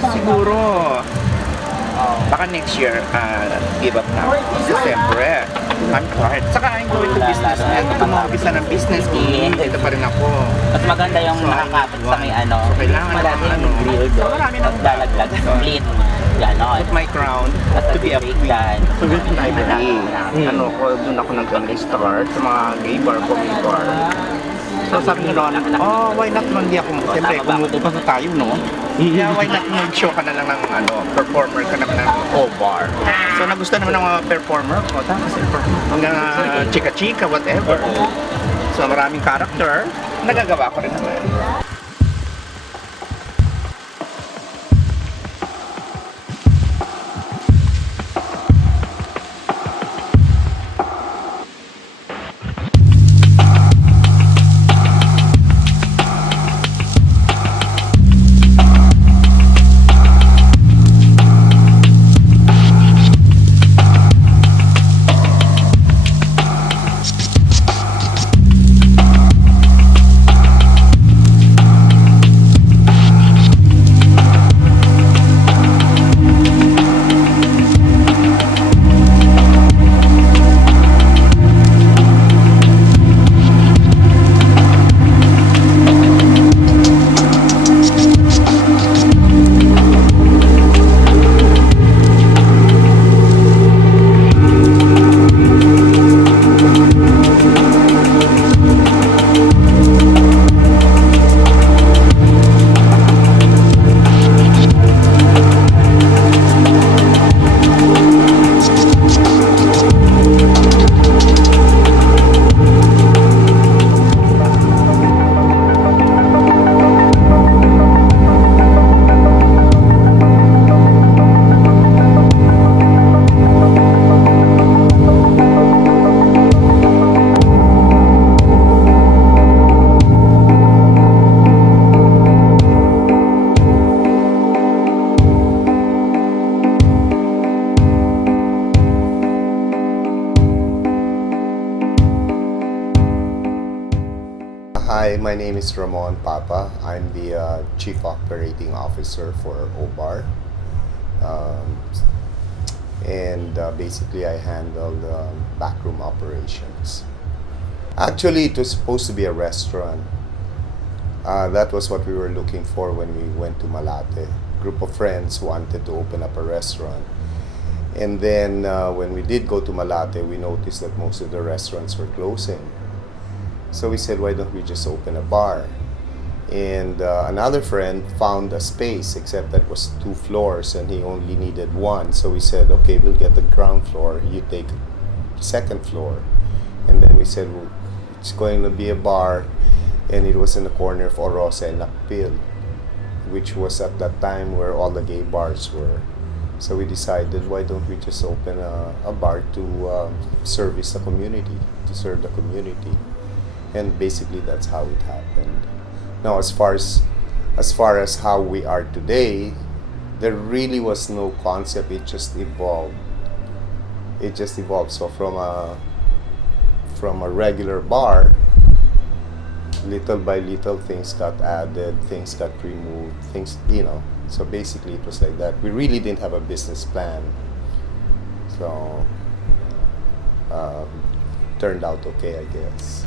Siguro, baka next year, give up na. Kasi siyempre, I'm tired. Saka I'm going to business na. Kung mag-umpisa ng business, dito pa rin ako. Mas maganda yung nakakapit sa may ano. So, kailangan marami ng yung grill So, doon. marami Tapos ng dalaglag, split. Ganon. put my crown to be a queen. So, with library. Ano ko, doon ako nag-start sa mga gay bar, gay bar. So sabi ko noon, why not man di ako, siyempre kumukupas na tayo, no? Yeah, why not mag-show ka na lang ng performer ka naman ng O-bar. So nagustuhan naman ng mga performer ko, tapos hanggang chika-chika, whatever. So maraming character, nagagawa ko rin naman. Hi, my name is Ramon Papa. I'm the Chief Operating Officer for OBAR. Basically I handle the backroom operations. Actually, it was supposed to be a restaurant. That was what we were looking for when we went to Malate. A group of friends wanted to open up a restaurant. And then when we did go to Malate, we noticed that most of the restaurants were closing. So we said, why don't we just open a bar? And another friend found a space, except that was 2 floors and he only needed 1. So we said, okay, we'll get the ground floor, you take the 2nd floor. And then we said, well, it's going to be a bar, and it was in the corner of Orosa and Nakpil, which was at that time where all the gay bars were. So we decided, why don't we just open a bar to service the community, to serve the community. And basically that's how it happened. Now, as far as how we are today, there really was no concept. It just evolved. So from a regular bar, little by little things got added, things got removed, So basically it was like that. We really didn't have a business plan. So turned out okay, I guess.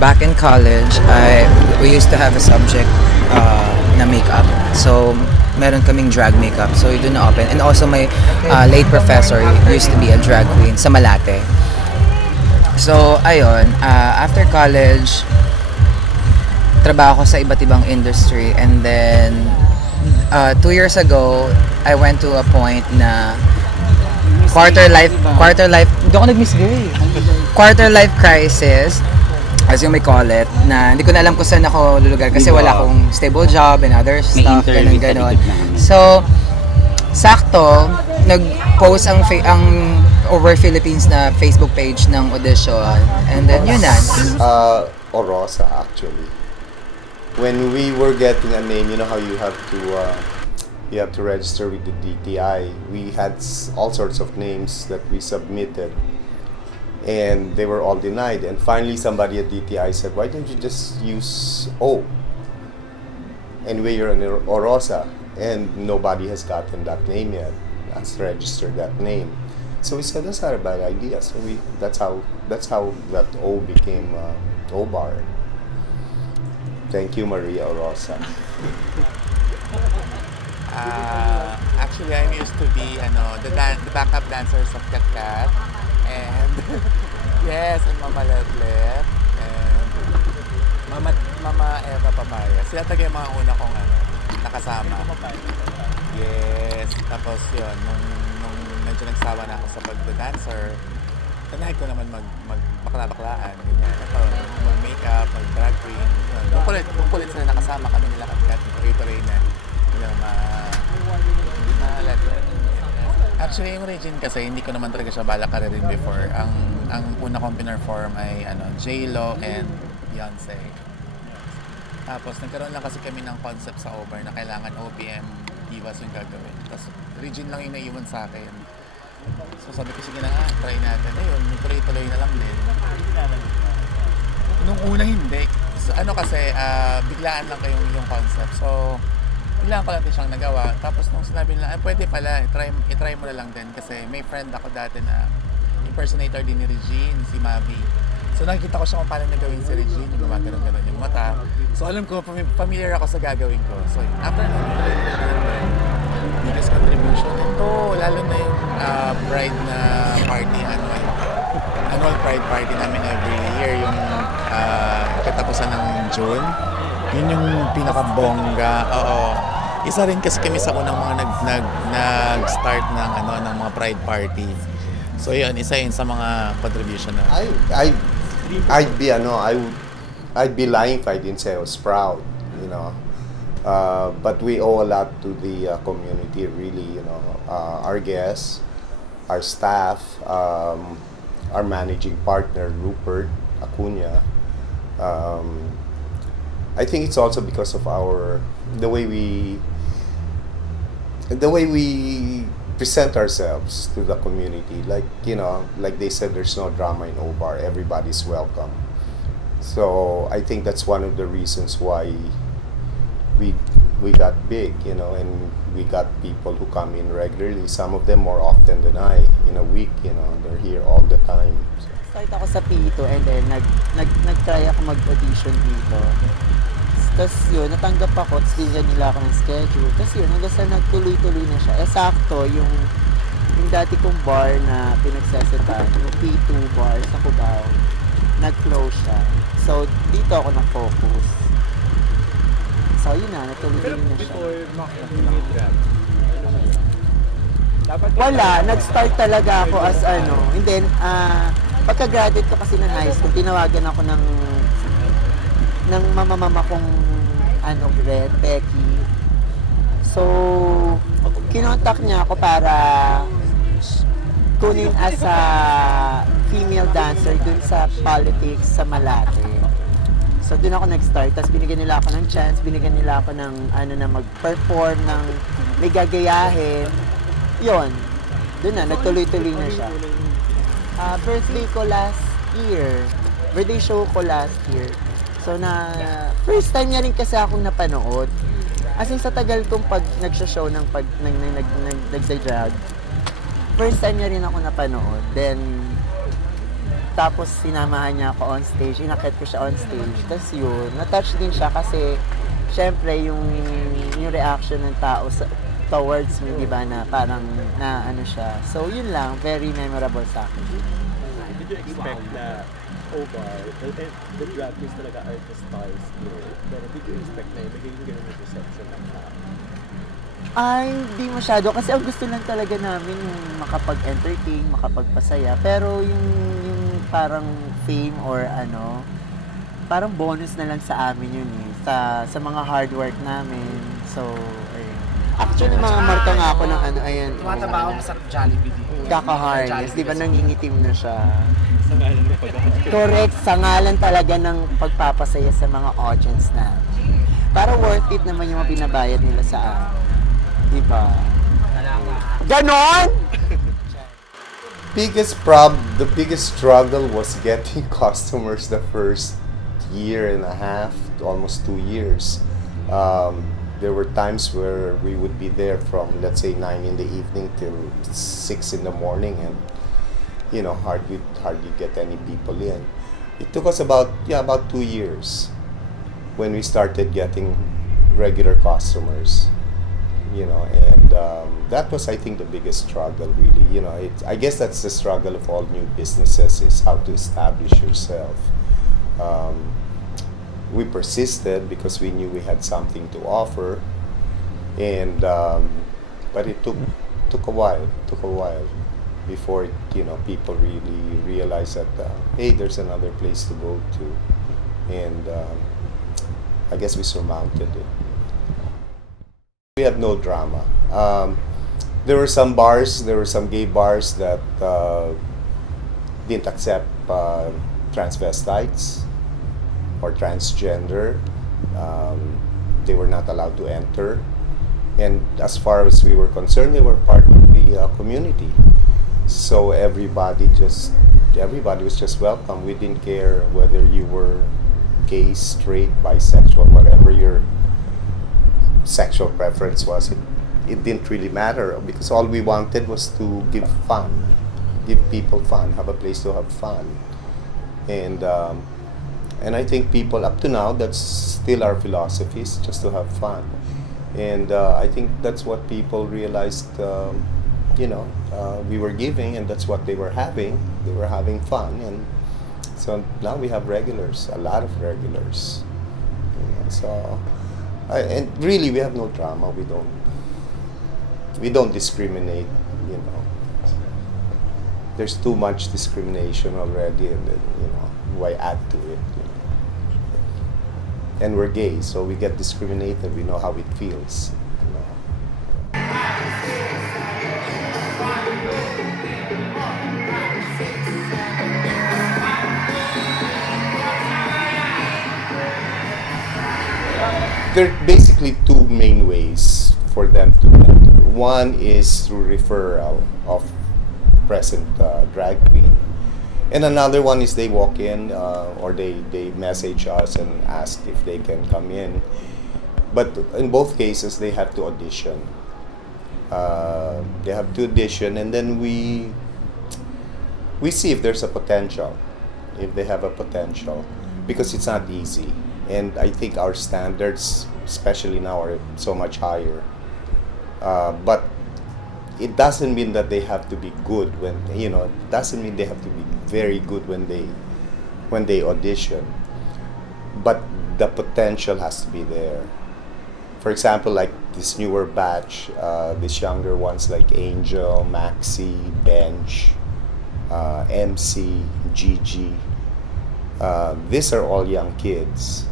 Back in college, we used to have a subject na makeup. So, meron kaming drag makeup. So, we do na open. And also, my late professor used to be a drag queen sa Malate. So, ayun. After college, trabaho ko sa iba't ibang industry. And then, 2 years ago, I went to a point na quarter life, hindi ako nag-misgay. Quarter life crisis, as you may call it, na hindi ko na alam kung saan ako lulugar kasi wala akong stable job and other stuff, ganon. So, sakto, nag-post ang Over Philippines na Facebook page ng audition, and then yun na. Orosa, actually. When we were getting a name, you know how you have to register with the DTI. We had all sorts of names that we submitted. And they were all denied. And finally, somebody at DTI said, why don't you just use O? Anyway, you're an Orosa, and nobody has gotten that name yet. Has registered that name. So we said, that's not a bad idea. So that's how that O became O-Bar. Thank you, Maria Orosa. Actually, I'm used to be the backup dancers of Kat Kat. And yes, and Mama Letlet. And Mama Eva Papaya. Sila talaga yung mga una kong nakasama. Yes. Tapos yun, nung medyo nagsawa na ako sa pagda-dancer, tanahin ko naman bakla-baklaan. Ganyan. Ito, mag-makeup, mag-drag queen. Kung kulit sila nakasama kami nila Kat, tuloy-tuloy na. Actually, yung Regine kasi, hindi ko naman talaga siya balak karirin before. Ang una kong pinerform ay J-Lo and Beyonce. Tapos nagkaroon lang kasi kami ng concept sa Obar na kailangan OPM divas yung gagawin. Tapos Regine lang yung naiwan sa akin. So sabi ko, sige na nga, try natin. Ayun, tuloy-tuloy na lang din. Nung una hindi. So, kasi, biglaan lang yung concept. So, biglaan ko lang din siyang nagawa. Tapos nung sinabi nila, pwede pala, i-try mo na lang din. Kasi may friend ako dati na impersonator din ni Regine, si Mavi. So nakikita ko siya kung paano nagawin si Regine, yung gumagano'n yung mata. So alam ko, familiar ako sa gagawin ko. So after biggest contribution. Ito, lalo na yung pride na party, annual pride party namin every year, yung katapusan ng June. Yun yung pinakabongga. Oo. Isa rin kasi kami sa unang mga nag-start ng mga pride party. So yun, isa yun sa mga contribution na. I'd be lying if I didn't say I was proud, but we owe a lot to the community, really, our guests, our staff, our managing partner, Rupert Acuna. I think it's also because of the way we present ourselves to the community. Like they said, there's no drama in O-Bar. Everybody's welcome. So I think that's one of the reasons why we got big, and we got people who come in regularly. Some of them more often than I in a week. They're here all the time. Start ako sa P2 and then nag-try ako mag-audition dito. Tapos yun, natanggap ako, tapos binigyan nila ako ng schedule. Tapos yun, hanggang sa nagtuloy-tuloy na siya. Sakto, yung dati kong bar na pinagsesetan, yung P2 bar sa Cubao, nag-close siya. So, dito ako na-focus. So, yun na, natuloy-tuloy na siya. Wala, nag-start talaga ako as and then, pagka-graduate ko kasi ng high school, tinawagan ako ng mama kong Becky. So, kinontak niya ako para kunin as a female dancer dun sa politics sa Malate. So, dun ako nag-start. Tapos binigyan nila ako ng chance, binigyan nila ako ng na mag-perform, ng may gagayahin. Yun. Dun na, nagtuloy-tuloy na siya. Birthday ko last year. Birthday show ko last year. So first time niya rin kasi akong napanood. As in sa tagal kong pag nagsho-show ng nagda-drag. First time niya rin ako napanood. Then tapos sinamahan niya ako on stage. Inakit ko siya on stage. Tapos yun, na-touch din siya kasi syempre yung reaction ng tao towards me, di ba, na parang na siya. So yun lang, very memorable sa akin. Did you expect na O-Bar, the drag queens talaga are the stars here. Pero did you expect na magiging ganun yung reception ng tao? Ay, hindi masyado. Kasi ang gusto lang talaga namin yung makapag-entertain, makapagpasaya. Pero yung parang fame or parang bonus na lang sa amin yun eh. Sa mga hard work namin. So, ayun. Actually, mga marka nga ako ng ayan. Tumatabaho mo sa Jollibee. Kaka-harness. Di ba nangingitim na siya? Sa ngalan ng pag-aaral. Correct, sa ngalan talaga ng pagpapasaya sa mga audience na. Para worth it naman yung mga binabayad nila sa akin. Diba? Ganon! the biggest struggle was getting customers the first year and a half, almost 2 years. There were times where we would be there from, let's say, 9 in the evening till 6 in the morning, and hardly get any people in. It took us about 2 years when we started getting regular customers. And that was, I think, the biggest struggle, really. I guess that's the struggle of all new businesses, is how to establish yourself. We persisted because we knew we had something to offer, and but it took a while before people really realized that hey, there's another place to go to, and I guess we surmounted it. We had no drama. There were some gay bars that didn't accept transvestites or transgender. They were not allowed to enter. And as far as we were concerned, they were part of the community. So everybody was just welcome. We didn't care whether you were gay, straight, bisexual, whatever your sexual preference was. It didn't really matter, because all we wanted was to give people fun, have a place to have fun. And I think people up to now, that's still our philosophy, is just to have fun. And I think that's what people realized, we were giving, and that's what they were having. They were having fun, and so now we have regulars, a lot of regulars. And really, we have no drama. We don't discriminate. There's too much discrimination already, and why add to it? And we're gay, so we get discriminated. We know how it feels. There are basically two main ways for them to enter. One is through referral of present drag queen. And another one is they walk in or they message us and ask if they can come in. But in both cases, they have to audition. And then we see if there's a potential, if they have a potential, because it's not easy. And I think our standards, especially now, are so much higher. But it doesn't mean that they have to be good it doesn't mean they have to be very good when they audition. But the potential has to be there. For example, like this newer batch, these younger ones like Angel, Maxi, Bench, MC, Gigi. These are all young kids.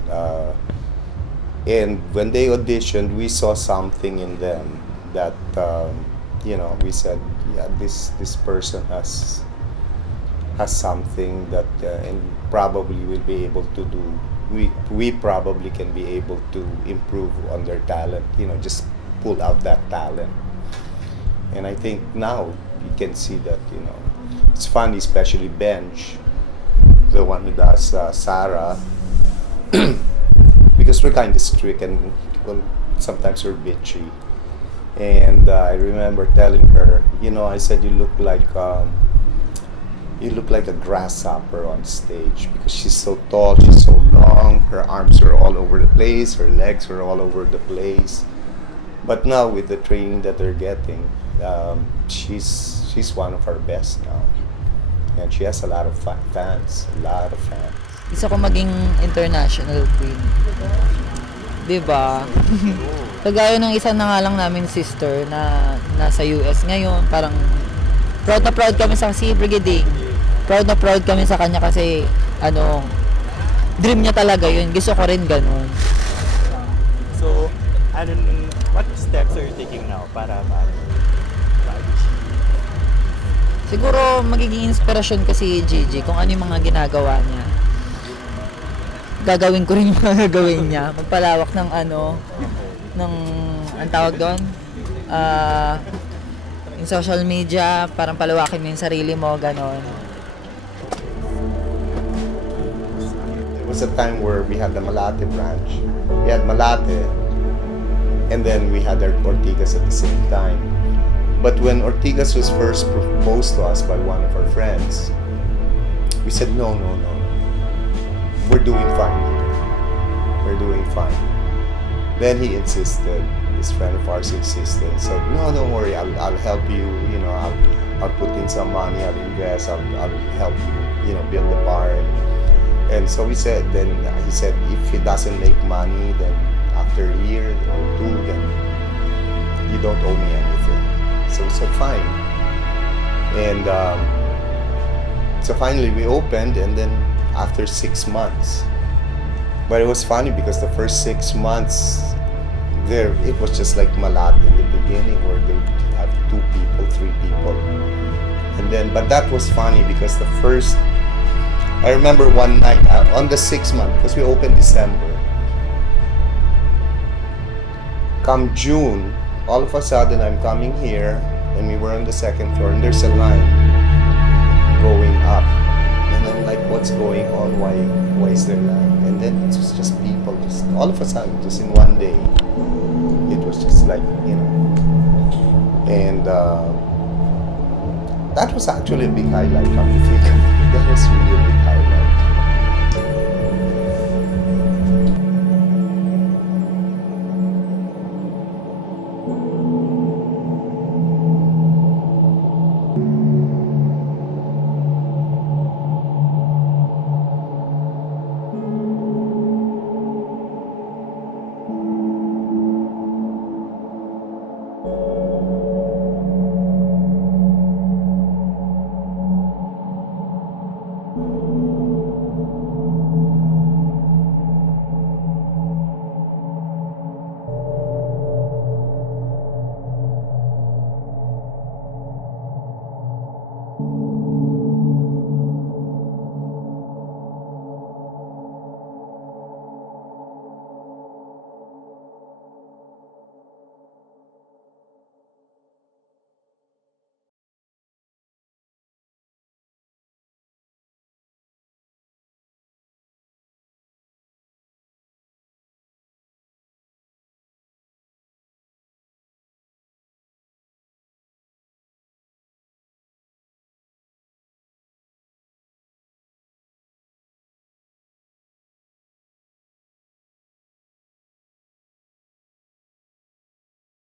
And when they auditioned, we saw something in them that, we said, yeah, this person has something that, and probably will be able to do. We probably can be able to improve on their talent. Just pull out that talent. And I think now you can see that. It's funny, especially Bench, the one who does Sarah, because we're kind of strict and sometimes we're bitchy. And I remember telling her, I said, you look like a grasshopper on stage, because she's so tall, she's so long, her arms are all over the place, her legs are all over the place. But now with the training that they're getting, she's one of our best now. And she has a lot of fans. Isa ko maging international queen. Diba? Kagaya ng isa na nga lang namin sister na nasa US ngayon, parang proud na proud kami sa si Brigading. Proud na proud kami sa kanya kasi dream niya talaga yun. Gusto ko rin ganun. So, what steps are you taking now para Siguro magiging inspirasyon kasi Gigi kung ano yung mga ginagawa niya. Gagawin ko rin yung mga gagawin niya. Magpalawak ng ang tawag doon, Yung social media, parang palawakin mo yung sarili mo, ganon. There was a time where we had the Malate branch. We had Malate, and then we had our Ortigas at the same time. But when Ortigas was first proposed to us by one of our friends, we said, no. We're doing fine. We're doing fine. Then he insisted, this friend of ours insisted, and said, no, don't worry, I'll help you, I'll put in some money, I'll invest, I'll help you, build the bar. And so he said, if he doesn't make money, then after a year or two, then you don't owe me anything. So we said, fine. And so finally we opened, and then after 6 months, but it was funny because the first 6 months, it was just like Malate in the beginning, where they would have 2 people, 3 people. And then, but that was funny because I remember one night on the 6th month, because we opened December. Come June, all of a sudden I'm coming here, and we were on the 2nd floor, and there's a line going up. And I'm like, what's going on? Why is there a line? And then it was just people, all of a sudden, just in one day. It was just like, and that was actually a big highlight, come to think of it. That was really a big highlight.